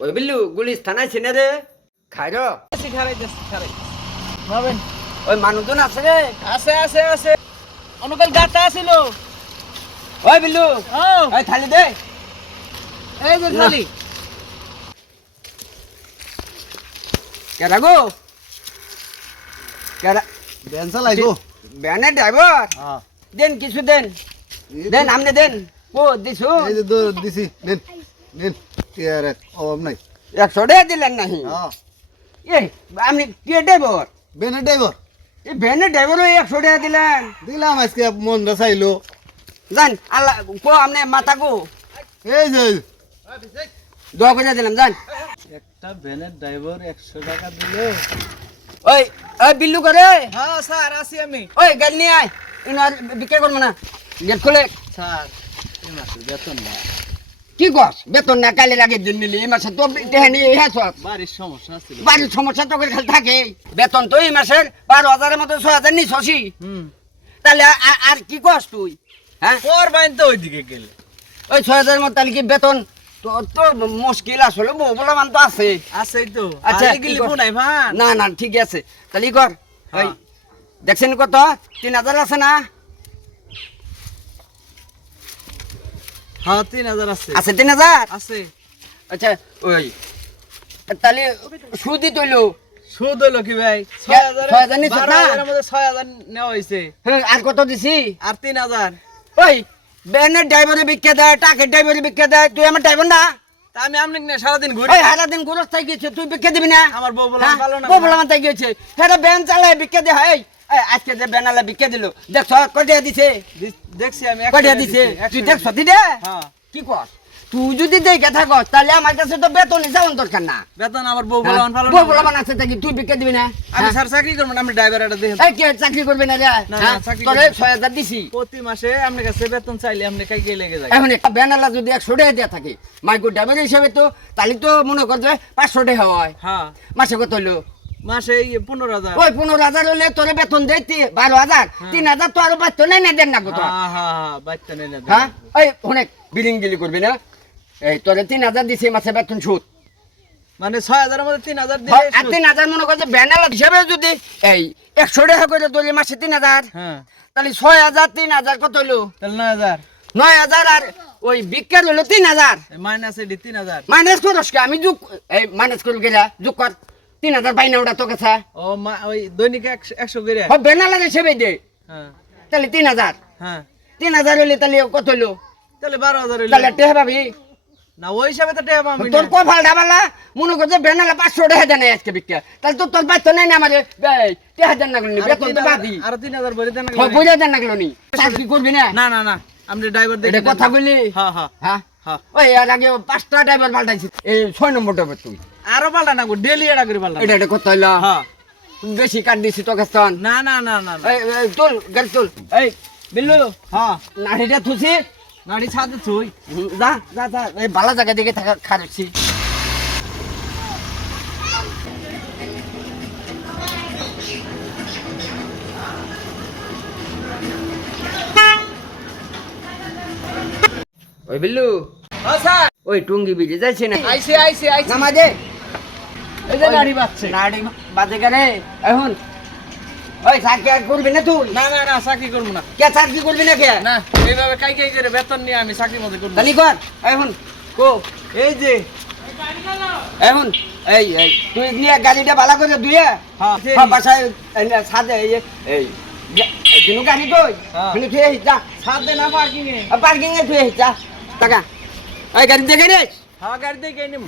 ওই বিল্লু গুলিস্তান আছে না রে খাইর ভাবেন ওই মানুষজন আছে রে আছে আছে আছে অনুকাল গাতা আছিল ওই বিল্লু ও ওই থালি দে এই যে খালি কেডা গো কেডা ভ্যান চালাইবো ব্যানের ড্রাইভার হ্যাঁ দেন কিছু দেন দেন আমনে দেন ও দিছু এই যে দিছি নিন নিন টিয়ার অভাব নাই 100 টাকা দিলেন নাহি হ্যাঁ এই আমি কে ড্রাইভার বেনের ড্রাইভার এই ভ্যানের ড্রাইভারও 100 টাকা দিলেন দিলাম আজকে মন চাইলো জান আল্লাহ কো আমনে মাথা কো এই যে দোয়া করে দিলাম জান একটা ভ্যানের ড্রাইভার 100 টাকা দিল ওই ওই বিল্লু করে হ্যাঁ স্যার আছি আমি ওই গাড়ি নিয়ে আয় ইনার বিক্রি করবো না গেট খুলে স্যার এই মাসের বেতন না কি কস বেতন না কালে আগের দিন নিলি এই মাসে তো টেহানি হ্যাঁ সব বাড়ির সমস্যা ছিল বাড়ির সমস্যা তো করে খালি থাকে বেতন তো এই মাসের 12,000-এর মতো 6,000 নিস হসি তাহলে আর কি কস তুই হ্যাঁ ওর বাইন তো ওইদিকে গেলে ওই 6,000-এর মতো তাহলে কি বেতন তোর তো মুশকিল আসলে বউ বলা মান তো আছে আছেই তো আচ্ছা, আচ্ছা গেলে কি কর? নাই ভান না না ঠিক আছে তাহলে ই কর ওই হ্যাঁ। দেখছেন কত 3,000 আছে না হ্যাঁ 3000 আছে আছে 3,000 আছে আচ্ছা ওই তাহলে সুদি তৈলো সুদ হলো কি ভাই 6,000 নিছো না? 12,000 এর মধ্যে 6,000 নেওয়া হয়েছে হ্যাঁ আর কত দিছি আর 3000 ওই ব্যানের ড্রাইভারে বিক্রি দেয় টাকের ড্রাইভারে বিক্রি দেয় তুই আমার ড্রাইভার না তা আমি আমনে নিয়ে সারাদিন ঘুরি ওই সারাদিন গোরস্থায় গেছে তুই বিক্রি দিবি না আমার বউ বলে হ্যাঁ? ভালো না বউ বলা মাথায় গেছে ফের ব্যান চালায় বিক্রি দে হয় এই আজকে যে ব্যানালা বিক্রি দিল দেখছ কটিয়া দিছে দেখছি আমি কটিয়া দিছে তুই দেখছ দিদে হ্যাঁ কি কর তুই যদি দেখে থাকস তাহলে আমার কাছে তো বেতনই যাওয়ার দরকার না বেতন আমার বউ বলে ভালো বউ না বলা মানাচ্ছে তাকে তুই বিক্রি দিবি না আমি স্যার চাকরি করব না আমি ড্রাইভার এটা দেখেন এই কে চাকরি করবি না রে না, হ্যাঁ? চাকরি তোরে করবো। 6,000 দিছি প্রতি মাসে আপনার কাছে বেতন চাইলে আপনি কাই গিয়ে লেগে যায় এখন একটা ব্যানালা যদি 100 টাকা দেওয়া থাকে মাইক্রো ড্রাইভার হিসাবে তো তাহলে তো মনে কর যে 500 টাকা হয় হ্যাঁ মাসে কত হলো মাসে 15,000 ওই 15,000 হলে তোরে বেতন দেয় 12,000 3,000 তো আরো বাড়তো নাই না দেন না কত হ্যাঁ হ্যাঁ হ্যাঁ বাইতে নেই না হ্যাঁ ওই অনেক বিলিং গিলি করবি না এই তোরে 3,000 দিছি মাসে বেতন সুদ মানে 6,000 এর মধ্যে 3,000 দিলে আর 3,000 মনে কর যে ব্যানালা হিসাবে যদি এই 100 টাকা করে ধরলে মাসে 3,000 হ্যাঁ তাহলে 6,000 3,000 কত হলো তাহলে 9,000 9,000 আর ওই বিক্রি হলো 3,000 মাইনাস এডি 3,000 মাইনাস করস কে আমি যোগ এই মাইনাস করে গেলা যোগ কর 3,000 পাই না ওটা তো কাছে ও ওই দৈনিক 100 করে ও বেনালা হিসেবে দে হ্যাঁ তাহলে 3,000 হ্যাঁ 3,000 হলে তাহলে কত হলো তাহলে 12,000 হইলো তাহলে টেহা পাবি না ওই হিসাবে তো টাকা পাবি তোর না কপাল ডাবালা মনে করছে বেনালা 500 টাকা দেন আজকে বিক্রি তাহলে তো তোর বাইতো নাই না আমারে টেহা দেন না গলনি বেতন তো বাদি আর 3,000 ভরে দেন না সব বুঝা দেন না গলনি চাকরি করবি না না না না আমরা ড্রাইভার এটা দেখি কথা বলি হ্যাঁ হ্যাঁ হ্যাঁ হ্যাঁ ওই আর আগে 5টা ড্রাইভার পাল্টাইছি এই 6 নম্বরটা তুই আরো পাল্টা না গো ডেলি এটা করে পাল্টা এটা কত হইলো হ্যাঁ বেশি কাট দিছি তো কাস্তন না না না না না। এই তুল গাড়ি তুল এই বিল্লু হ্যাঁ নাড়িটা থুছি নাড়ি ছাদে ছুই যা যা যা এই ভালো জায়গা দিকে থাকা খাচ্ছি ওই বিল্লু হ্যাঁ স্যার ওই টুঙ্গি বিজে যাচ্ছে না আইছে আইছে আইছে নামা দে এই যে নাড়ি বাজছে নাড়ি বাজে কেনে এখন ওই চাকরি আর করবি না তুই না না না চাকরি করবো না কে চাকরি করবি না কে না এইভাবে কাই কাই করে বেতন নিয়ে আমি চাকরি মধ্যে করবো তালি কর এখন কো এই যে এখন এই এই তুই নিয়ে গাড়িটা ভালো করে ধুয়ে হ্যাঁ হ্যাঁ বাসায় সাথে এই দিনু গাড়ি কই হ্যাঁ। তুমি থুয়ে যা ছাদে না পার্কিং এ পার্কিং এ থুয়ে যা টাকা এই গাড়ি দেখে রে হ্যাঁ গাড়ি দিয়ে নিম